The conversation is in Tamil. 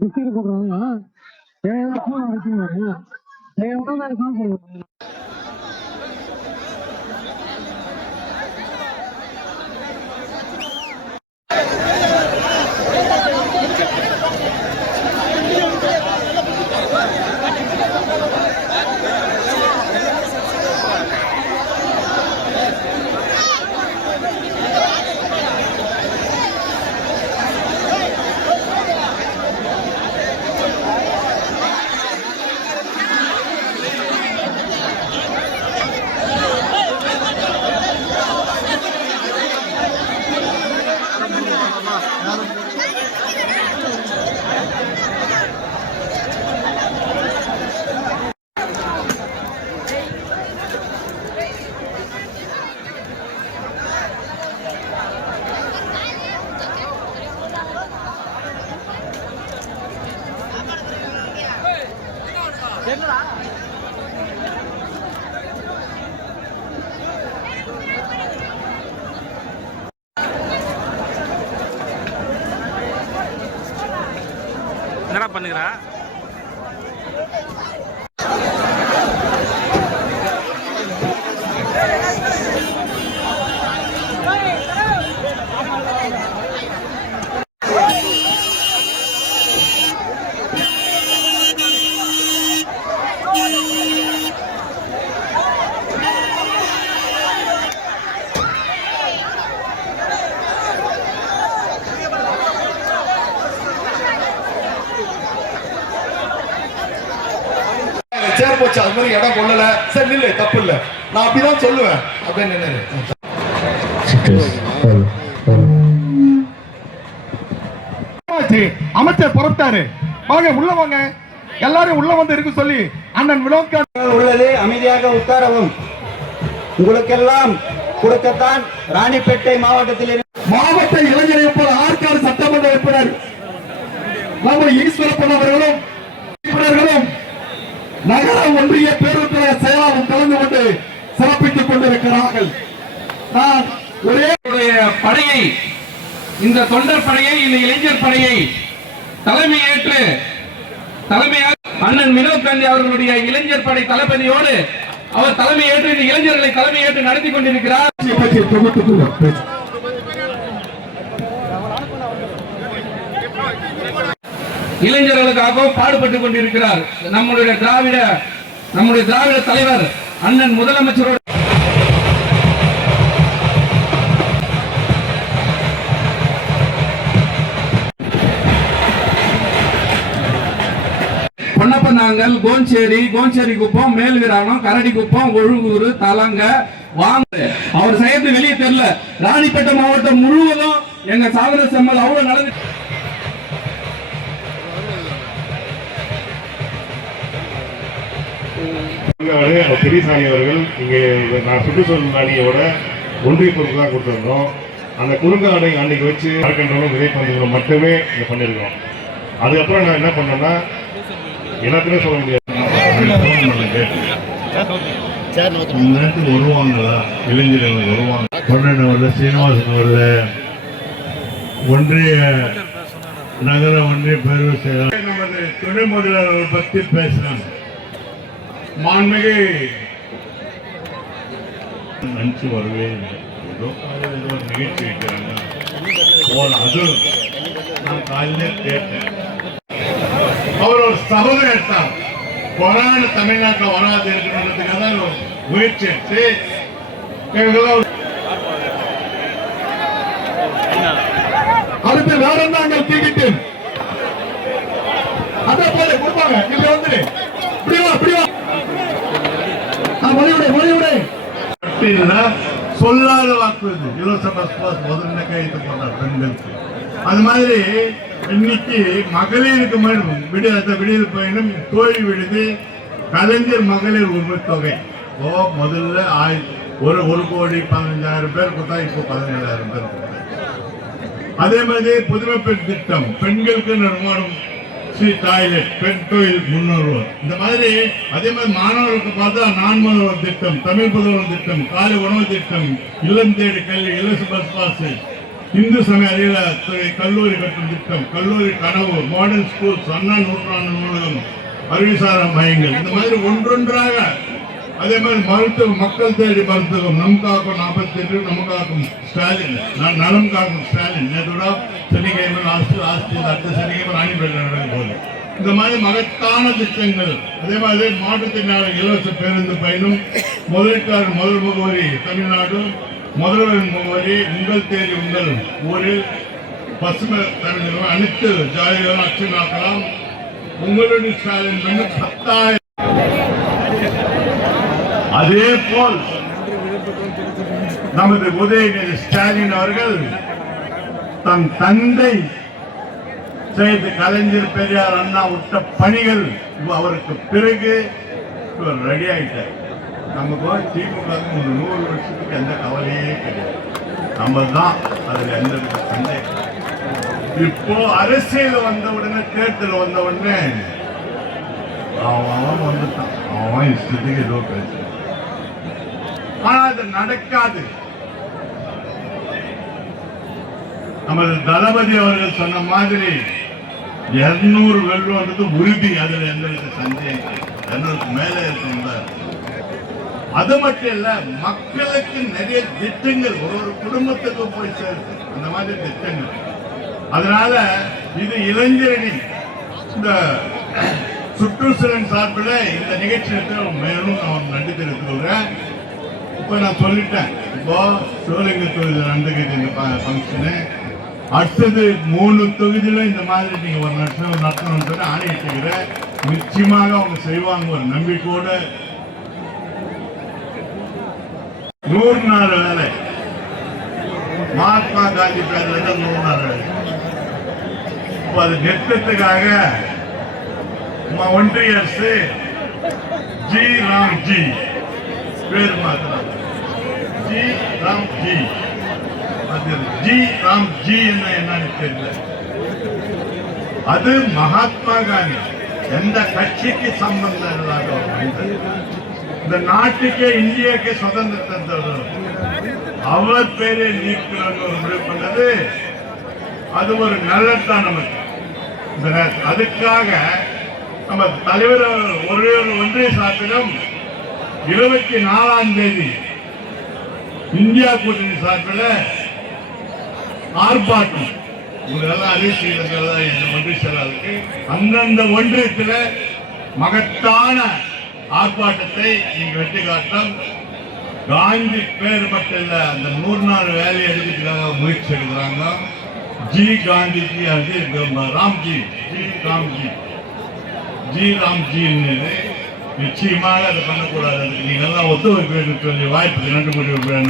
பிஸ்கெட் கொடுக்குறாங்க. ஏன் ஃபோன் அடிச்சுங்க? ஏன் கால் பண்ணுங்க. என்னடா பண்ணுகிறா? சேர் போச்சு, அது மாதிரி இடம் கொள்ளல, சரி நில்லு, தப்பு இல்ல, நான் அப்படிதான் சொல்லுவேன் அப்படின்னு அமைச்சர் புறப்பட்டாரு. வாங்க உள்ள வாங்க, எல்லாரும் உள்ள வந்து இருக்கு சொல்லி அண்ணன் வினோத் உள்ளது. அமைதியாக உட்காரவும். உங்களுக்கெல்லாம் கொடுக்கத்தான் ராணிப்பேட்டை மாவட்டத்தில் மாவட்ட இளைஞரை போல ஆற்காடு சட்டமன்ற உறுப்பினர் நம்ம ஈஸ்வரப்பன் அவர்களும் நகர ஒன்றிய பேருந்து செயலாளர் கலந்து கொண்டு சிறப்பித்துக் கொண்டிருக்கிறார்கள். நான் ஒரே படையை, இந்த தொண்டர் படையை, இந்த இளைஞர் படையை தலைமையேற்று அண்ணன் வினோத் காந்தி அவர்களுடைய இளைஞர் படை தளபதியோடு அவர் தலைமையேற்று இந்த இளைஞர்களை தலைமையேற்று நடத்தி கொண்டிருக்கிறார். இளைஞர்களுக்காகவும் பாடுபட்டுக் கொண்டிருக்கிறார் நம்முடைய திராவிட தலைவர் அண்ணன் முதலமைச்சரோட பொன்னப்பநாங்கல், கோஞ்சேரி குப்பம், மேல்விரானம், கரடி குப்பம், ஒழுங்கூர், தலங்க, வாங்க. அவர் செய்யறது வெளியே தெரியல. ராணிப்பேட்டை மாவட்டம் முழுவதும் எங்க சாதன செம்மல் அவ்வளவு நடந்து பெரியசாமி அவர்கள் இங்கே நான் சுற்றுச்சூழல் அணியோட ஒன்றிய பொறுப்பு தான் கொடுத்துருந்தோம். அந்த குறுங்காடை அன்னைக்கு வச்சு மரக்கன்றுகளும் விதைப்பந்துகளும் மட்டுமே இங்கே பண்ணியிருக்கோம். அதுக்கப்புறம் நான் என்ன பண்ணேன்னா, எல்லாத்துமே சொல்ல முடியாது, வருவாங்களா இளைஞர்கள் வருவாங்க. 12 வரல, சீனிவாசன் வரல, ஒன்றிய நகர ஒன்றிய பேரவை செயலாளர் நமது துணை முதல்வர் பற்றி பேசினாங்க. மாண்புமிகு நினைச்சு வரவே இல்லை. நிகழ்ச்சி வைக்கிறாங்க. அது நான் காலையில் கேட்டேன். அவர் ஒரு சபதம் எடுத்தார். கொரோனா தமிழ்நாட்டில் வராது இருக்கணுன்றதுக்காக தான் முயற்சி எடுத்து அடுத்து வேற என்ன தீக்கிட்டு அதே போல கொடுப்பாங்க. இப்ப வந்து சொல்லாத வாக்குறுதி இலவச பஸ் பாஸ் முதல்ல கைது பண்ணார் பெண்களுக்கு. அது மாதிரி இன்னைக்கு மகளிருக்கு விடியல் பயணம், தோல்வி விடுதி, கலைஞர் மகளிர் உரிமை தொகை முதல்ல 1,15,000 பேர் கொடுத்தா இப்போ 17,000 பேர் கொடுத்தாங்க. அதே மாதிரி புதுமை பெண் திட்டம், பெண்களுக்கு நிர்மாணம், டாய்லெட், பெண் தொழில் முன்னோர்கள், இந்த மாதிரி. அதே மாதிரி மாணவர்களுக்கு பார்த்தா நான்மதவர் திட்டம், தமிழ் புதவர் திட்டம், காலை உணவு திட்டம், இல்லம் தேடி கல்வி, இலவச பஸ் பாஸ், இந்து சமய அறிவியல் கல்லூரி கட்டும் திட்டம், கல்லூரி கனவு, மாடர்ன் ஸ்கூல்ஸ், அண்ணா நூற்றாண்டு நூலகம், அறிவுசார மையங்கள், இந்த மாதிரி ஒன்றொன்றாக. அதே மாதிரி மருத்துவம், மக்கள் தேடி மருத்துவம், நம் காக்கும் 48, நமக்காக்கும் ஸ்டாலின், நலம் காக்கும் ஸ்டாலின், நேற்றுடா சனிக்கிழமை ஆஸ்தி அடுத்த சனிக்கிழமை ராணிப்பேட்டை நடக்க போகுது. இந்த மாதிரி மகத்தான திட்டங்கள். அதே மாதிரி மாற்றுத்திறனாளி இலவச பேருந்து பயணம், முதலீட்டாளர் முதல் முகவரி தமிழ்நாடு, முதல்வரின் முகவரி உங்கள் தேடி உங்கள் ஊரில், பசுமை தமிழ் அனைத்து ஜாதிகளும் அச்சனாக்கலாம். உங்களுடைய ஸ்டாலின் பண்ணி 10,000. அதே போல் நமது உதயநிதி ஸ்டாலின் அவர்கள் தன் தந்தை செய்து கலைஞர், பெரியார், அண்ணா விட்ட பணிகள் அவருக்கு பிறகு ரெடி ஆயிட்டார். நமக்கு திமுக 100 வருஷத்துக்கு எந்த கவலையே கிடையாது. நம்ம தான் அதுல எந்த சந்தேகம். இப்போ அரசியல் வந்த உடனே, தேர்தல் வந்த உடனே அவன் வந்துட்டான், அவன் இஷ்டத்துக்கு ஏதோ பேச. ஆனா அது நடக்காது. நமது தளபதி அவர்கள் சொன்ன மாதிரி 200 வெல்லுவது உறுதி. அதுல எந்த வித சந்தேகம் 200க்கு மேல இருக்கும்ல. அது மட்டும் இல்ல, மக்களுக்கு நிறைய திட்டங்கள் ஒரு குடும்பத்துக்கு போய் சேருது, அந்த மாதிரி திட்டங்கள். அதனால இது இளைஞரணி இந்த சுற்றுச்சூழல் சார்பில் இந்த நிகழ்ச்சிக்கு மேலும் நான் நன்றி தெரிவித்துக்கிறேன். இப்ப நான் சொல்லிட்டேன், இப்போ சிவலிங்க தொகுதியில் நடந்துக்கிட்டு இந்த ஃபங்க்ஷனு. அடுத்தது 3 தொகுதியிலும் இந்த மாதிரி நீங்க ஒரு நடத்தணும்னு சொல்லி ஆணையிட்டுக்கிறேன். நிச்சயமாக அவங்க செய்வாங்க ஒரு நம்பிக்கையோடு. 100 நாள் வேலை, மகாத்மா காந்தி பேர்ல 100 நாள் வேலை. இப்ப அது நிறுத்தத்துக்காக ஒன்றிய அரசு ஜி ராம்ஜி பேர் மாத்திரம். ஜி ராம்ஜி, அது ஜி ராம்ஜி என்னன்னு தெரியல. அது மகாத்மா காந்தி எந்த கட்சிக்கு சம்பந்தம் இல்லாத இந்த நாட்டுக்கே இந்தியாவுக்கு சுதந்திரத்தை அவர் பேரை நீக்கிறாங்க முடிவு பண்ணது. அது ஒரு நல்லதான் நமக்கு. அதுக்காக நம்ம தலைவர் ஒரு ஒன்றிய சார்பிலும் 24ஆம் தேதி இந்தியா கூட்டணி சார்பில் ஆர்ப்பாட்டம் உங்களெல்லாம் அறிவிச்சிருக்கிறதா இந்த ஒன்றிய செயலாளருக்கு அந்தந்த ஒன்றியத்தில் மகத்தான ஆர்ப்பாட்டத்தை நீங்க வெற்றி காட்டும். காந்தி பேர் மட்டும் இல்ல, அந்த 100 நாள் வேலையை எடுக்கிறதுக்காக முயற்சி எடுக்கிறாங்க. ஜி காந்திஜி, அது ராம்ஜி, ஜி ராம்ஜி, ஜி ராம்ஜி நிச்சயமாக அதை பண்ணக்கூடாது. நீங்க எல்லாம் ஒத்துழைப்பு சொல்லி வாய்ப்பு 2 கோடி ரூபாய்